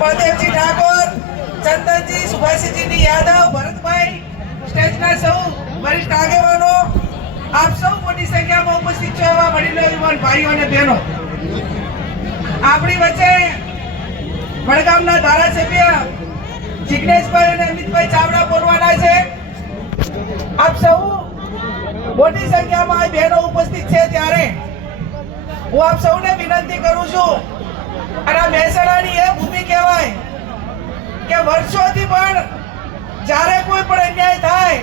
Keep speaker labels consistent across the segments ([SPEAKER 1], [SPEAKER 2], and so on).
[SPEAKER 1] બળદેવજી ઠાકોર, ચંદનજી, સુભાષજીની યાદવ ભરતભાઈ, સ્ટેજના સૌ વરિષ્ઠ આગેવાનો, આપ સૌ મોટી સંખ્યામાં ઉપસ્થિત છો એવા વડીલો, યુવાન ભાઈઓ અને બહેનો. આપણી વચ્ચે વડગામના ધારાસભ્ય જિગ્નેશભાઈ અને અમિતભાઈ ચાવડા બોલવાના છે. આપ સૌ મોટી સંખ્યામાં બહેનો ઉપસ્થિત છે ત્યારે હું આપ સૌને વિનંતી કરું છું અને મહેસાણાની એ ભૂમિ કહેવાય કે વર્ષોથી પણ જ્યારે કોઈ પણ અન્યાય થાય,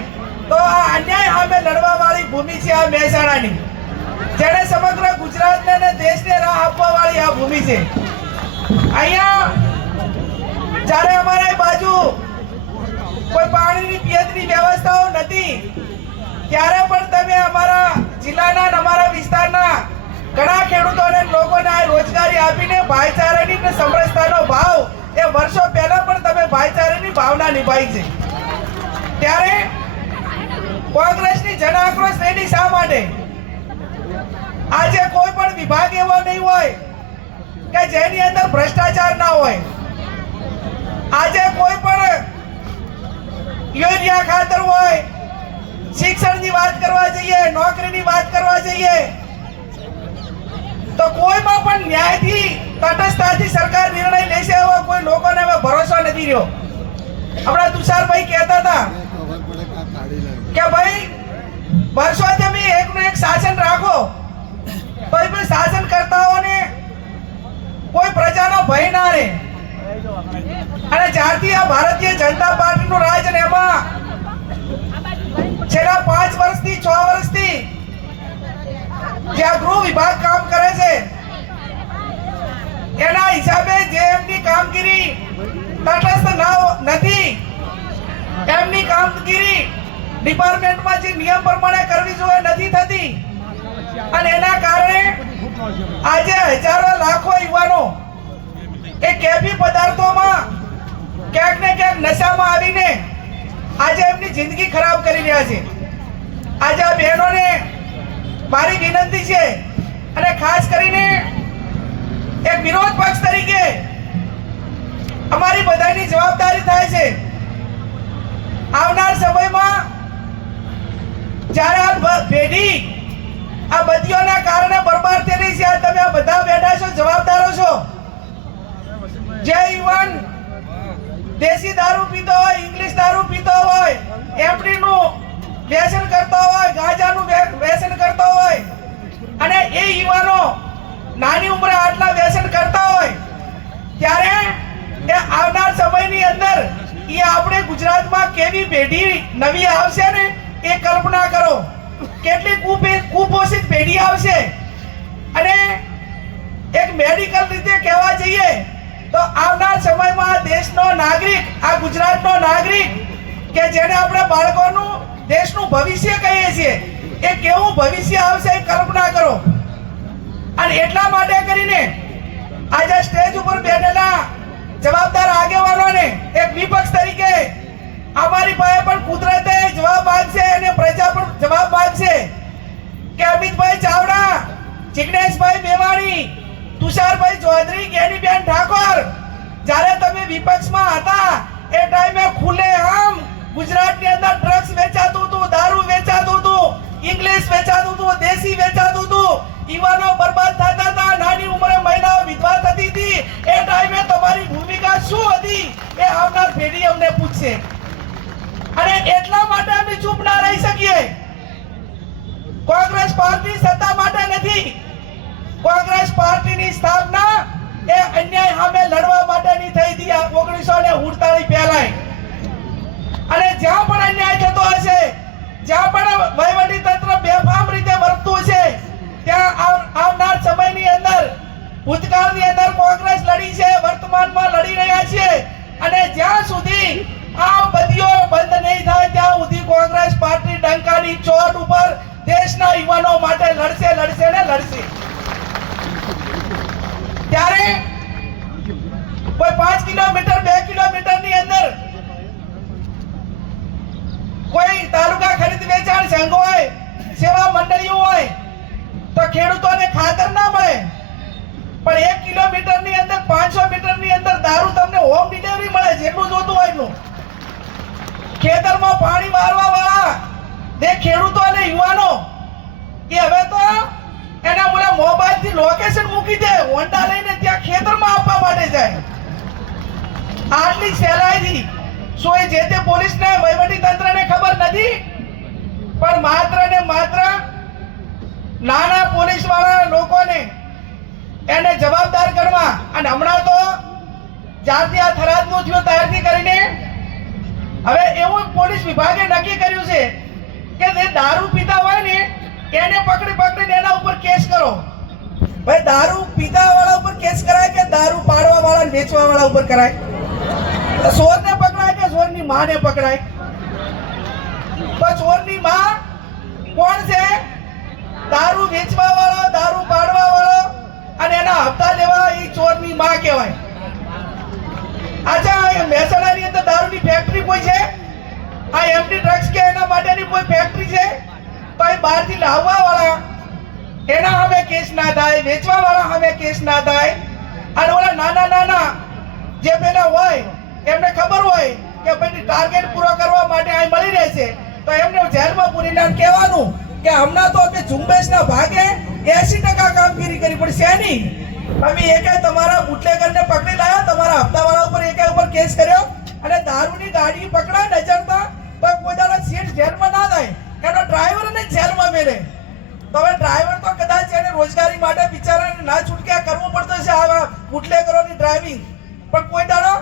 [SPEAKER 1] તો આ અન્યાય સામે લડવા વાળી ભૂમિ છે આ મહેસાણાની. જેણે સમગ્ર ગુજરાતને અને દેશને રાહ આપવા વાળી આ ભૂમિ છે. અહીંયા જ્યારે અમારે બાજુ કોઈ પાણીની પિયતની વ્યવસ્થાઓ નથી, ત્યારે પણ તમે અમારા જિલ્લાના અમારા વિસ્તારના ઘણા ખેડૂતોને લોકોને આ રોજગારી આપીને ભાઈચારાની ને સમરસતાનો ભાવ એ વર્ષો પહેલા પણ તમે ભાઈચારાની ભાવના નિભાઈ છે. ત્યારે કોંગ્રેસની જન આક્રોશ રેલી શા માટે? આજે કોઈ પણ વિભાગ એવો નહીં હોય કે જેની અંદર ભ્રષ્ટાચાર ના હોય. આજે કોઈ પણ યુરિયા ખાતર હોય, શિક્ષણની વાત કરવા જઈએ, નોકરીની વાત કરવા જઈએ તો કોઈમાં પણ ન્યાયથી તટસ્થતાથી સરકાર નિર્ણય લેશે એવો કોઈ લોકોને હવે ભરોસો નથી રહ્યો. આપણા તુષારભાઈ કહેતા હતા કે ભાઈ વર્ષો તમે એકનું એક શાસન રાખો કોઈ પણ શાસન કરતાઓને કોઈ પ્રજાનો ભય ના રહે. અને જ્યારથી આ ભારતીય જનતા પાર્ટીનું રાજ અને એમાં છેલ્લા પાંચ વર્ષથી, છ વર્ષથી જે આ ગૃહ વિભાગ કામ કરે છે, એના હિસાબે જે એમની કામગીરી તટસ્થ નથી, એમની કામગીરી ડિપાર્ટમેન્ટમાં જે નિયમ પ્રમાણે કરવી જોઈએ નથી થતી. અને એના કારણે આજે હજારો લાખો યુવાનો એ કેફી પદાર્થોમાં ક્યાંક ને ક્યાંક નશામાં આવીને આજે એમની જિંદગી ખરાબ કરી રહ્યા છે. મારી વિનંતી છે અને ખાસ કરીને એક વિરોધ પક્ષ તરીકે અમારી બધાની જવાબદારી થાય છે. આવનાર સમયમાં જ્યારે આ પેઢી આ બધીઓના કારણે બરબાદ થઈ રહી છે તમે આ બધા બેઠા છો, જવાબદારો છો. જે યુવાન. દેશી દારૂ પીતો હોય, ઇંગ્લિશ દારૂ પીતો હોય એમડી નું વ્યસન કરતો હોય, ગાંજાનું વ્ય- વ્યસન કરતો હોય, અને એ યુવાનો નાની ઉંમરે આટલા વ્યસન કરતા હોય, ત્યારે એ આવનાર સમયની અંદર એ આપણે ગુજરાતમાં કેવી પેઢી નવી આવશે ને એ કલ્પના કરો. કેટલી કુપે, કુપોષિત પેઢી આવશે. અને એક મેડિકલ રીતે કહેવા જઈએ, તો આવનાર સમયમાં દેશનો નાગરિક, આ ગુજરાતનો નાગરિક કે જેને આપણે બાળકોનું દેશનું ભવિષ્ય કહીએ છીએ. એ કેવું ભવિષ્ય આવશે એ કલ્પના કરો. અને એટલા માટે કરીને આજે સ્ટેજ ઉપર બેઠેલા જવાબદાર આગેવાનોને એક વિપક્ષ તરીકે અમારી પાસે પણ કુદરતે જવાબ માંગશે અને પ્રજા પણ જવાબ માંગશે કે અમિતભાઈ ચાવડા, જિગ્નેશભાઈ મેવાણી, તુષારભાઈ ચૌધરી કેનીબેન ઠાકોર જ્યારે તમે વિપક્ષમાં હતા એ ટાઈમે ખુલ્લે ઇંગ્લિશ વેચાતું હતું, દેશી વેચાતું હતું. યુવાનો બરબાદ થતા હતા. નાની ઉંમરે મહિલાઓ વિધવા થતી હતી. એ ટાઈમે તમારી ભૂમિકા શું હતી? એ આવનાર પેઢી અમને પૂછશે. અને એટલા માટે અમે ચૂપ ના રહી શકીએ. કોંગ્રેસ પાર્ટી સત્તા માટે નથી. કોંગ્રેસ પાર્ટીની સ્થાપના એ અન્યાય સામે લડવા માટેની થઈ હતી ઓગણીસો ને ઉડતાલીસ પહેલા અને જ્યાં પણ અન્યાય થતો હશે જ્યાં પણ વહીવટી તંત્ર બેફામ રીતે વર્તતું છે, ત્યાં આવનાર સમયની અંદર, ભૂતકાળની અંદર કોંગ્રેસ લડી છે, વર્તમાનમાં લડી રહ્યા છે. અને જ્યાં સુધી આ બધીઓ બંધ નહીં થાય, ત્યાં સુધી કોંગ્રેસ પાર્ટી ડંકાની ચોટ ઉપર દેશના યુવાનો માટે લડશે લડશે ને લડશે. ત્યારે કોઈ પાંચ કિલોમીટર, બે કિલોમીટરની અંદર સંઘ હોય, સેવા મંડળીઓ હોય, તો ખેડૂતોને ખાતર ના મળે. પણ એક કિલોમીટરની અંદર, પાંચસો મીટરની અંદર દારૂ તમને હોમ ડિલિવરી મળે, જેટલું જોતું હોય એનું ખેતરમાં પાણી મારવા વાળા જે ખેડૂતો અને યુવાનો, એ હવે તો એના બોલે મોબાઈલથી લોકેશન મૂકી દે, હોન્ડા લઈને ત્યાં ખેતરમાં આપવા માટે જાય. આટલી સહેલાઈથી. શું એ જે તે પોલીસ ને વહીવટી તંત્ર ને ખબર નથી? પણ માત્ર ને માત્ર નાના પોલીસવાળા લોકોને એને જવાબદાર કરવા અને હમણાં તો જ્યારથી આ થરાદનું થયું ત્યારથી કરીને હવે એવું પોલીસ વિભાગે નક્કી કર્યું છે કે જે દારૂ પીતા હોય ને, એને પકડી પકડીને એના ઉપર કેસ કરો. ભાઈ દારૂ પીતા વાળા ઉપર કેસ કરાય કે દારૂ પાડવા વાળા વેચવા વાળા ઉપર કરાય? ચોરને પકડાય કે ચોરની માને પકડાય? તો ચોરની માં કોણ છે? દારૂ વેચવા વાળો દારૂ પાડવા વાળો અને એના હપ્તા લેવા એ ચોરની માં કહેવાય. અચ્છા મહેસાણાની અંદર દારૂની ફેક્ટરી કોઈ છે? આ એમડી ડ્રગ્સ કે એના માટેની કોઈ ફેક્ટરી છે? તો એ બહારથી લાવવા વાળા એના હવે કેસ ના થાય વેચવા વાળા હવે કેસ ના થાય. અને ઓલા નાના નાના જે પેલા હોય, એમને ખબર હોય કે ભાઈ ટાર્ગેટ પૂરો કરવા માટે અહીં મળી રહેશે. એમને જેલમાં પૂરી ના કહેવાનું કે હમણાં તો અમે ઝુંબેશના ભાગે એસી ટકા કામગીરી કરી પણ શેની? અમે એકે તમારા બુટલેગરને પકડી લાવ્યા તમારા હપ્તાવાળા ઉપર એકે ઉપર કેસ કર્યો અને દારૂની ગાડી પકડાય નજરમાં, તો દાડો સીટ જેલમાં ના થાય કારણ કે ડ્રાઈવરને જેલમાં મેળે તો હવે ડ્રાઈવર તો કદાચ એને રોજગારી માટે બિચારાને ના છૂટક્યા કરવું પડતું છે આવા બુટલેગરોની ડ્રાઇવિંગ. પણ કોઈ દાડો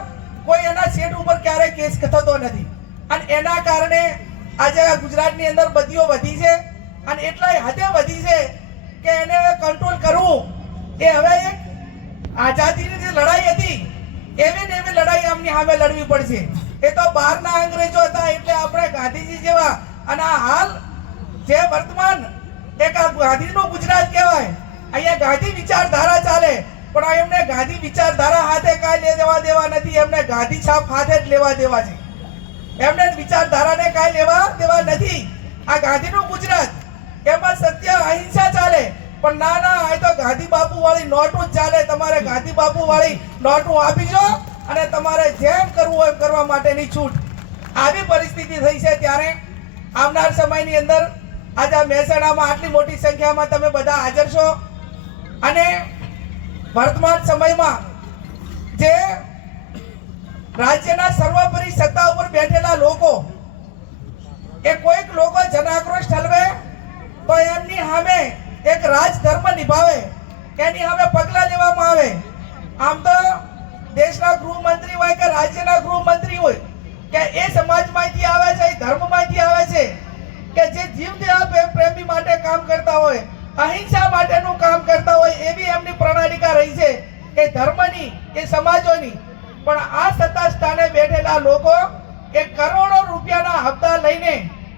[SPEAKER 1] કોઈ એના સીટ ઉપર ક્યારેય કેસ થતો નથી. અને એના કારણે આજે ગુજરાતની અંદર બધીઓ વધી છે અને એટલાય હદે વધી છે કે એને કંટ્રોલ કરવું. એ હવે એક આઝાદીની જે લડાઈ હતી, એવી ને એવી લડાઈ આમની સામે લડવી પડશે. એ તો બહારના અંગ્રેજો હતા એટલે આપણે ગાંધીજી જેવા અને હાલ જે વર્તમાન એક આ ગાંધીનું ગુજરાત કહેવાય, અહીંયા ગાંધી વિચારધારા ચાલે, પણ એમને ગાંધી વિચારધારા હાથે કાંઈ લે દેવા દેવા નથી, એમને ગાંધી છાપ હાથે જ લેવા દેવા છે. એમને વિચારધારાને કાંઈ લેવા દેવા નથી. આ ગાંધીનું ગુજરાત. એમાં સત્ય અહિંસા ચાલે. પણ ના ના, આ તો ગાંધી બાપુ વાળી નોટો જ ચાલે. તમારે ગાંધી બાપુ વાળી નોટો આપીજો અને તમારે જેમ કરવું એમ કરવા માટેની છૂટ. આવી પરિસ્થિતિ થઈ છે ત્યારે આવનાર સમયની અંદર આજે મહેસાણામાં આટલી મોટી સંખ્યામાં તમે બધા હાજર છો. અને વર્તમાન સમયમાં જે રાજ્યના સર્વોપરી સત્તા ઉપર બેઠેલા લોકો એ કોઈક લોકો જનાક્રોશ ઠલવે તો એમની સામે એક રાજધર્મ નિભાવે એની હવે પગલા લેવામાં આવે. આમ તો દેશના ગૃહમંત્રી હોય કે રાજ્યના ગૃહમંત્રી હોય, કે એ સમાજમાંથી આવે છે, એ ધર્મમાંથી આવે છે, કે જે જીવ દયા પ્રેમી માટે કામ કરતા હોય, અહિંસા માટેનું કામ કરતા હોય એવી એમની પ્રણાલિકા રહી છે એ ધર્મની એ સમાજોની. પણ આ સત્તા સ્થાને બેઠેલા લોકો એ કરોડો રૂપિયાના હપ્તા લઈને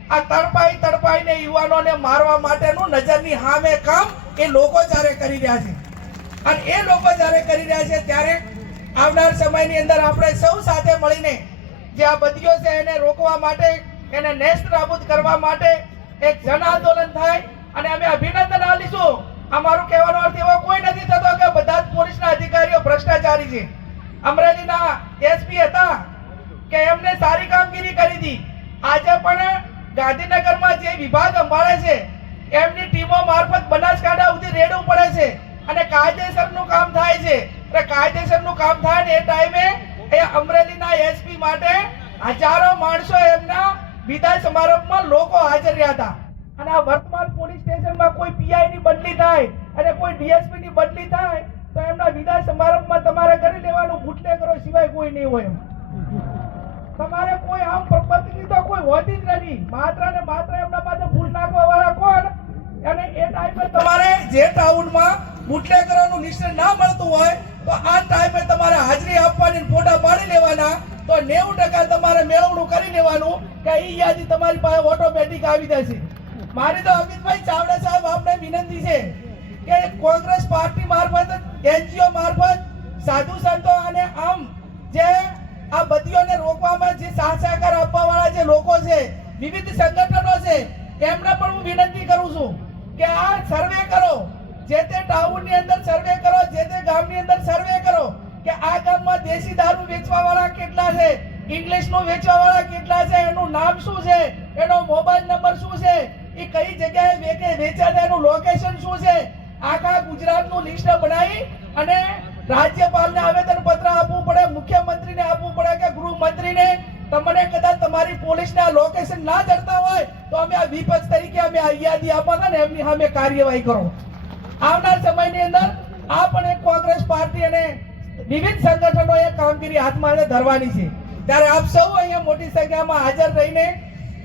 [SPEAKER 1] આ તડપાઈ તડપાઈને યુવાનોને મારવા માટેનું નજરની સામે કામ એ લોકો જ્યારે કરી રહ્યા છે. અને એ લોકો જ્યારે કરી રહ્યા છે ત્યારે આવનાર સમયની અંદર આપણે સૌ સાથે મળીને જે આ બધીઓ છે એને રોકવા માટે, એને નેસ્ત નાબૂદ કરવા માટે એક જન આંદોલન થાય અને અમે અભિનંદન આપીશું. અમારું કહેવાનો અર્થ એવો કોઈ નથી થતો કે બધા જ પોલીસના અધિકારીઓ ભ્રષ્ટાચારી છે. અમરેલીના એસપી હતા કે એમને સારી કામગીરી કરી હતી. આજે પણ ગાંધીનગરમાં જે વિભાગ સંભાળે છે એમની ટીમો મારફત બનાસકાંઠા સુધી રેડવું પડે છે અને કાયદેસરનું કામ થાય છે. એટલે કાયદેસરનું કામ થાય ને એ ટાઈમે એ અમરેલીના એસપી માટે હજારો માણસો એમના વિદાય સમારંભમાં લોકો હાજર રહ્યા હતા. અને આ વર્તમાન પોલીસ સ્ટેશનમાં કોઈ પીઆઈ ની બદલી થાય અને કોઈ ડીએસપી ની બદલી થાય તો એમના વિદાય સમારંભમાં તમારે કરી લેવાનું બુટલેગરો સિવાય કોઈ નહીં હોય તમારે કોઈ આમ પ્રપત્ની તો કોઈ હોતી જ નથી. માત્ર ને માત્ર એમના પાસે ભૂલ નાખવા વાળા કોણ? અને એ ટાઈમે તમારે જે ટાઉનમાં બુટલેગરોનું નિશ્ચય ના મળતું હોય, તો આ ટાઈમે તમારે હાજરી આપવાની ફોટા પાડી લેવાના. તો નેવું ટકા તમારે મેળવણું કરી લેવાનું કે એ યાદી તમારી પાસે ઓટોમેટિક આવી જશે. મારી તો અમિતભાઈ ચાવડા સાહેબ આપને વિનંતી છે કે કોંગ્રેસ પાર્ટી મારફત એનજીઓ મારફત, સાધુ સંતો અને આમ જે આ બધીઓને રોકવામાં જે સાથ સહકાર આપવા વાળા જે લોકો છે, વિવિધ સંગઠનો છે એમને પણ હું વિનંતી કે આ સર્વે કરો. જે તે ટાઉનની અંદર સર્વે કરો, જે તે ગામની અંદર સર્વે કરો, કે આ ગામમાં દેશી દારૂ વેચવા વાળા કેટલા છે, ઇંગ્લિશનું વેચવાવાળા કેટલા છે, એનું નામ શું છે, એનો મોબાઈલ નંબર શું છે, એ કઈ જગ્યાએ વેચે છે એનું લોકેશન શું છે, આખા ગુજરાતનું લિસ્ટ બનાવી અને રાજ્યપાલને આવેદન પત્ર આપવું પડે, મુખ્યમંત્રીને આપવું પડે કે ગૃહમંત્રીને તમને કદાચ તમારી પોલીસના લોકેશન ના જડતા હોય, તો અમે આ વિપક્ષ તરીકે અમે આ યાદી આપવાના ને એમની સામે કાર્યવાહી કરો. આવનાર સમયની અંદર આ પણ એક કોંગ્રેસ પાર્ટી અને વિવિધ સંગઠનો એ કામગીરી હાથમાં ધરવાની છે. ત્યારે આપ સૌ અહીંયા મોટી સંખ્યામાં હાજર રહીને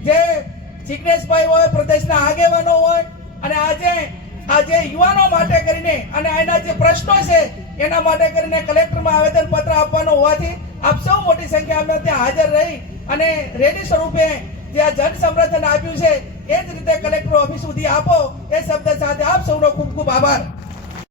[SPEAKER 1] જે જિગ્નેશભાઈ હોય, પ્રદેશના આગેવાનો હોય, અને આજે આજે યુવાનો માટે કરીને અને એના જે પ્રશ્નો છે, એના માટે કરીને કલેક્ટરમાં આવેદન પત્ર આપવાનો હોવાથી આપ સૌ મોટી સંખ્યામાં ત્યાં હાજર રહી અને રેલી સ્વરૂપે જે જન સમર્થન આપ્યું છે, એ જ રીતે કલેક્ટર ઓફિસ સુધી આપો, એ શબ્દ સાથે આપ સૌનો ખૂબ ખૂબ આભાર.